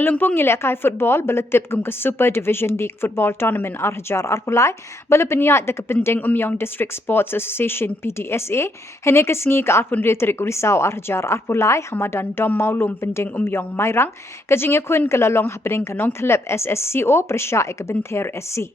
Lympung ïalehkai phutbol beletip gum ke Super Division League Football Tournament arhajar arpulai bala pynïaid de Pyndengumiong District Sports Association PDSA hynne ke sngi ke arpun tarik risaw arhajar arpulai hamadan Dom Mawlum Pyndengumiong Mairang ke Jingiakhun ke lalong hapdeng ke Nongthyllep SSCO pyrshah ke Bynther SC.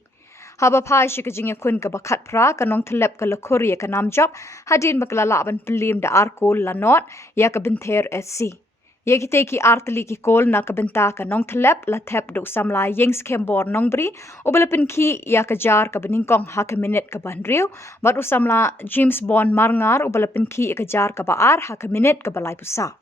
Haba phai ke Jingiakhun ke bakat pra ke Nongthyllep ke khur ke namjop hadien baklala ban pynliem da arkol lanot ya ke Bynther SC. Ia kitei ki tylli ki kol na ke bynta ke Nongthyllep thep duk samla Iengskhembor Nongbri ubelapin ki ia kejar ke beningkong ha ke minit ke banriu bat samla Iengskhembor Mairang ubelapin ki kejar ke baar ha ke minit ke balai pusat.